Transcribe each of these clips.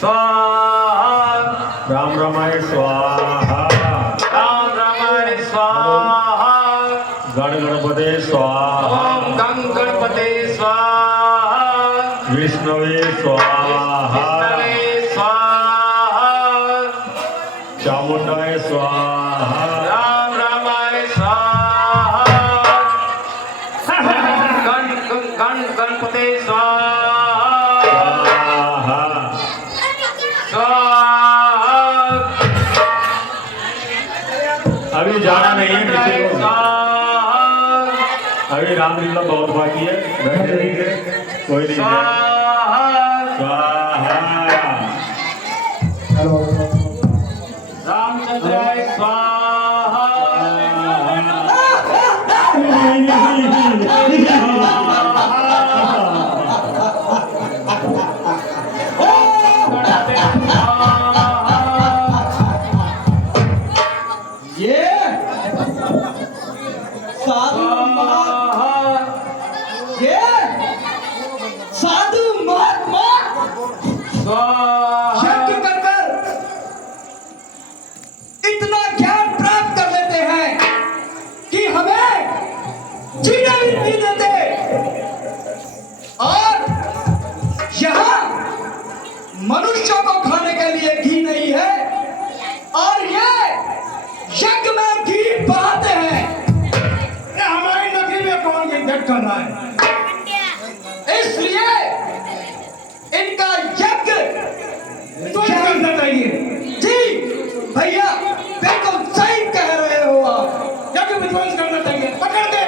स्वाहा राम रमाय स्वाहा राम रमाय स्वाहा गण गणपते स्वाहा ओम गं गणपते स्वाहा विष्णवे स्वाहा विष्णवे स्वाहा चामुंडाय स्वाहा राम रमाय स्वाहा गण गणपते स्वाहा अभी जाना नहीं है किसी को। अभी रामलीला बहुत बाकी है, बैठे रहिए, कोई नहीं जाए। स्वाहा रामचंद्राय स्वाहा ये साधु साधु महात्मा यज्ञ कर कर इतना ज्ञान प्राप्त कर लेते हैं कि हमें जीने भी नहीं देते, और यहाँ मनुष्यों को खाने के लिए घी नहीं है, और ये यज्ञ में घी बहाते हैं। हमारी नगरी में कौन यज्ञ कर रहा है? इसलिए इनका यज्ञ तो करना चाहिए। जी भैया, बिल्कुल सही कह रहे हो आप, यज्ञ विध्वंस करना चाहिए। पकड़ दे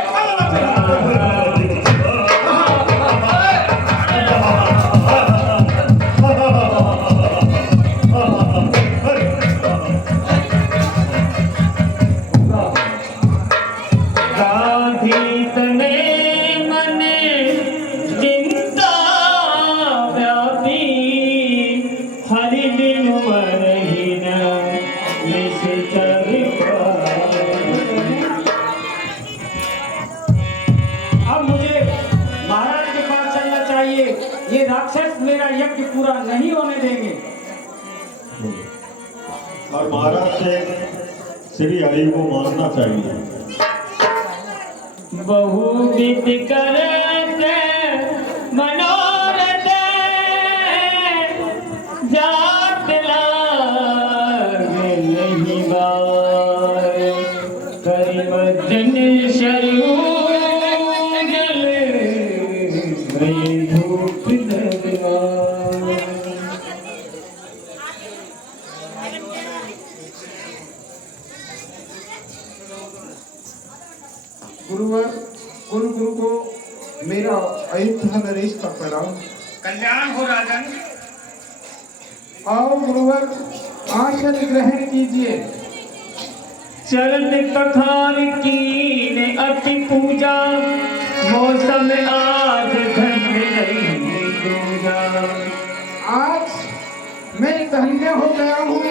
ये राक्षस मेरा यज्ञ पूरा नहीं होने देंगे। और महाराज से श्री हरि को मानना चाहिए। बहुविध करते मनोरथ जात लागे नहीं बार, करि मज्जन शरयू जल गए धूप दरबार। गुरुवर गुरु को मेरा अयोध्या नरेश का प्रणाम। कल्याण हो राजन। आओ गुरुवर, आसन ग्रहण कीजिए। चरण पखार की ने अति पूजा, मौसम आज धन्य नहीं दूजा। आज मैं धन्य हो गया हूँ,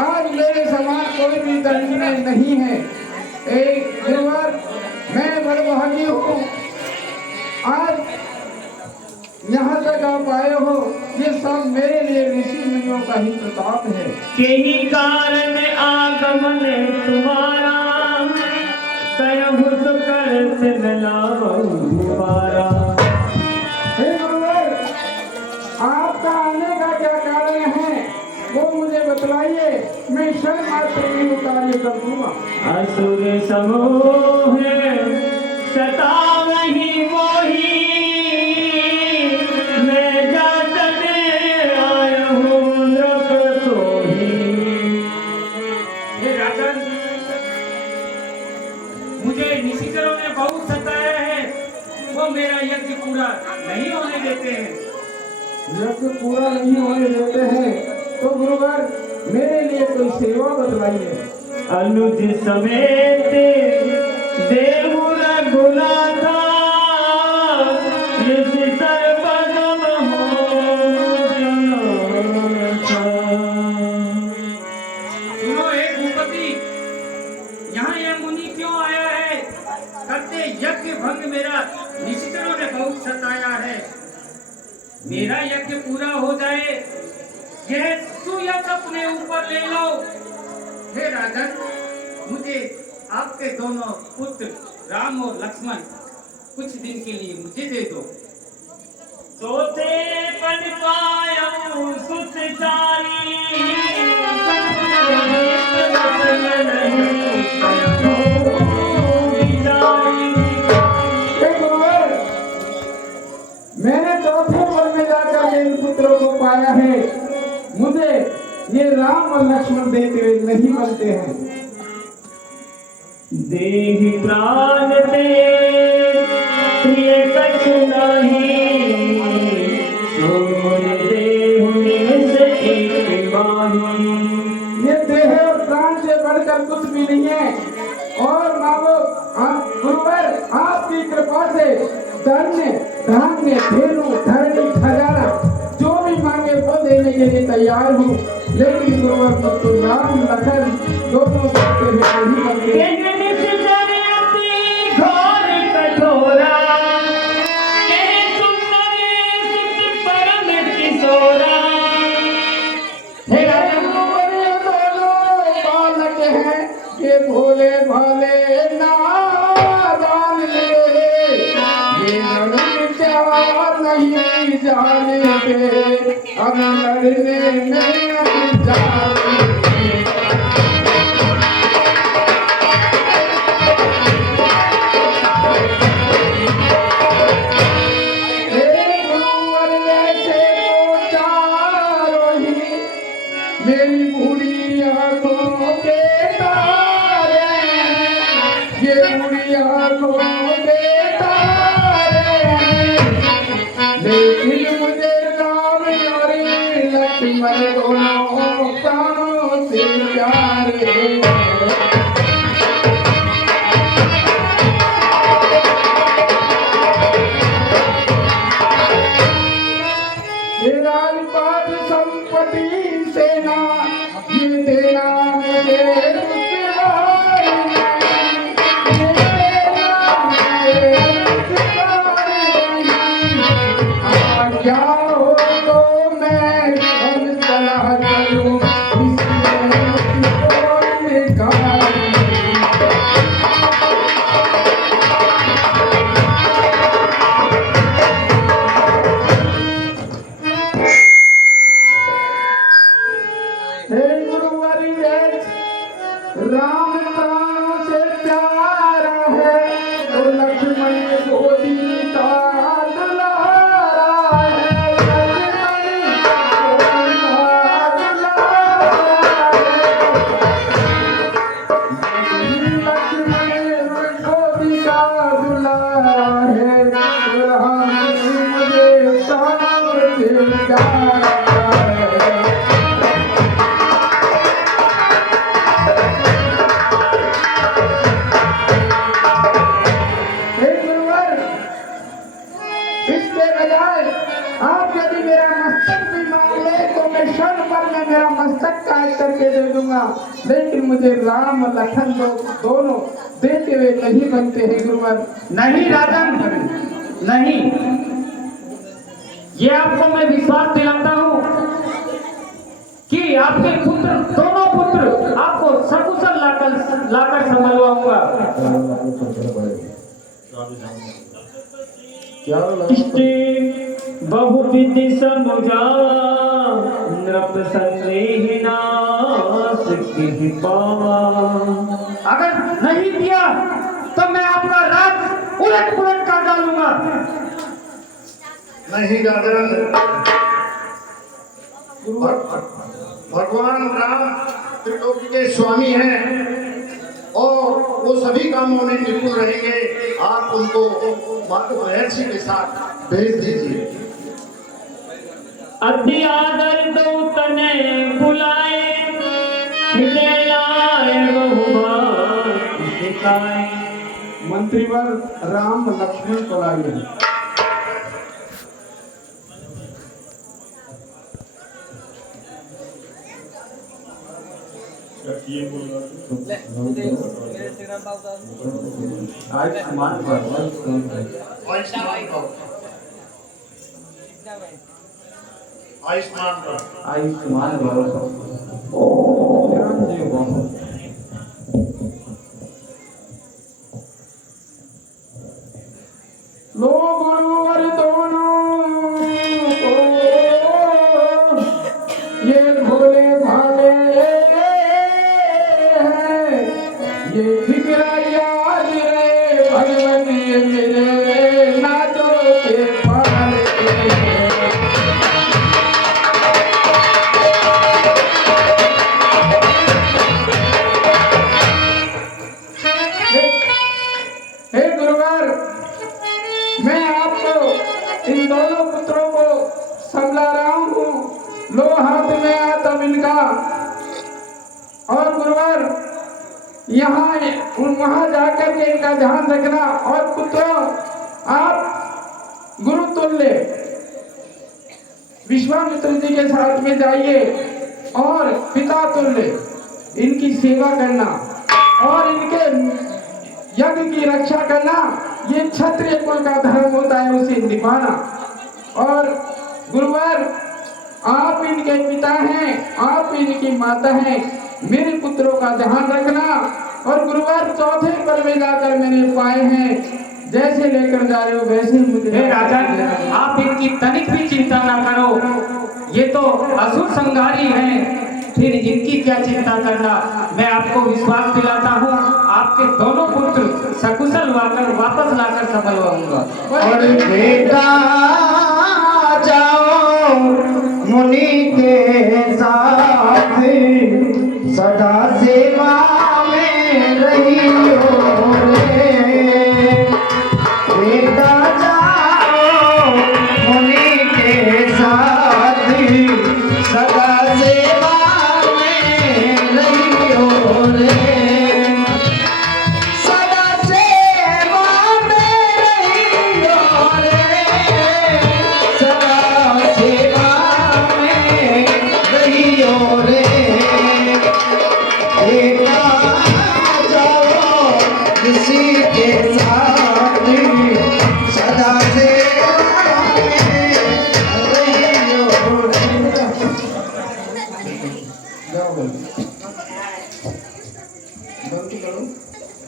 आज मेरे समान कोई भी धन्य नहीं है। एक गुरुवर, मैं बड़भागी हूँ, आज यहाँ तक आप आए हो, ये सब मेरे लिए ऋषि मुनियों का ही प्रताप है। यही कारण आगमन तुम्हारा, कहूँ तो कर से मिलाओ दोबारा। हे गुरुवर, आपका आने का क्या कारण है वो मुझे बतलाइए, मैं क्षण मात्र में कार्य कर दूंगा। असुर समूह सतावहि मोही, मैं जातक आया हूँ नृप सोही। हे राजन, मुझे निशिचरों ने बहुत सताया है, वो मेरा यज्ञ पूरा नहीं होने देते हैं। यज्ञ पूरा नहीं होने देते हैं तो गुरुवर मेरे लिए कोई सेवा बतलाइए। अनुज समेत देहु रघुनाथा, ऋषि सर्वगम हो जाता। सुनो हे भूपति, यहाँ यह मुनि क्यों आया है? करते यज्ञ भंग मेरा निश्चरों ने बहुत सताया है। मेरा यज्ञ पूरा हो यह सुयश अपने ऊपर ले लो। हे राजन, मुझे आपके दोनों पुत्र राम और लक्ष्मण कुछ दिन के लिए मुझे दे दो। सोते पन पायऊ सुत जाई मैंने चौथे पल में जाकर इन पुत्रों को पाया है। मुझे ये राम और लक्ष्मण देते हुए नहीं बनते हैं। देहि प्राण दे प्रिय कछु नहीं, सोन देहु निमिष एक माही। ये देह और प्राण से बढ़कर कुछ भी नहीं है। और मावो गुरुवर, आपकी कृपा से धन्य धान्य धेनु धरणी खजाना जो भी मांगे वो देने के लिए तैयार हूँ। लेकिन गुरुवर तो राम लखन दोनों सकते हैं नहीं बनते। घोर कठोरा कहे सुंदर सुत परम किशोरा। हे राजन, दोनों बालक हैं ये भोले भाले नादान ये लड़ने क्या नहीं जानते, अब लड़ने में जानते। मेरी बूढ़ी आंखों के तारे, ये बूढ़ी आंखों के तारे, लेकिन मुझे राम और लक्ष्मण दोनों प्राणों से प्यारे। राजपाट संपत्ति सेना ये देना मुझे रुतबाई, ये देना मुझे रुतबाई। आज्ञा हो तो मैं अब चला चलूं इसमें कोई निकाली। हे गुरुवर, राम प्राणों से प्यारा है तो लक्ष्मण गोदी का दुलारा है। लक्ष्मण गोदी का दुलारा है, तो राम मुझे प्राणों से प्यारा है। इसके बजाय आप यदि मेरा मस्तक भी मांग ले तो मैं क्षण भर में मेरा मस्तक काट करके दे दूंगा। लेकिन मुझे राम और लखन दोनों देते हुए नहीं बनते हैं गुरुवर। नहीं राजन, नहीं। ये आपको मैं विश्वास दिलाता हूँ कि आपके पुत्र, दोनों पुत्र आपको सकुशल लाकर संभलवाऊंगा। बहुविधि समुझा नृप संदेह नाश की पावा। अगर नहीं दिया तो मैं आपका राज उलट पुलट कर डालूंगा। नहीं राजन, भगवान राम त्रिलोकी के स्वामी हैं और वो सभी कामों में निपुण रहेंगे। आप उनको मातु महर्षि के साथ भेज दीजिए। अति आदर दो तने बुलाए, मिले लाए बहुमान सिखाए। मंत्रीवर राम लक्ष्मण को लाइए। आयुष्मान भव। आयुष्मान भव। ओम चिरंजीव भव। लो गुरुवर दोनों को ये भोले भाले हैं, ये फिक्रा याद रे भगवन मेरे नाचो के पाले। हे गुरुवर, मैं आपको इन दोनों पुत्रों को संभला रहा हूँ। लो हाथ में आता इनका। और गुरुवर, यहाँ वहां जाकर के इनका ध्यान रखना। और पुत्रों, आप गुरु तुल्य विश्वामित्र जी के साथ में जाइए और पिता तुल्य इनकी सेवा करना और इनके यज्ञ की रक्षा करना। ये क्षत्रिय कुल का धर्म होता है, उसे निभाना। और गुरुवर, आप इनके पिता हैं, आप इनकी माता हैं, मेरे पुत्रों का ध्यान रखना। और गुरुवर, चौथे पल में जाकर मैंने पाए हैं, जैसे लेकर जा रहे हो वैसे ही मुझे। हे राजन, आप इनकी तनिक भी चिंता ना करो। ये तो असुर संहारी हैं, फिर इनकी क्या चिंता करना। मैं आपको विश्वास दिलाता हूँ, आपके दोनों पुत्र सकुशल वापस लाकर सफल होऊंगा। और बेटा जाओ मुनि के साथ, सदा सेवा में रहियो।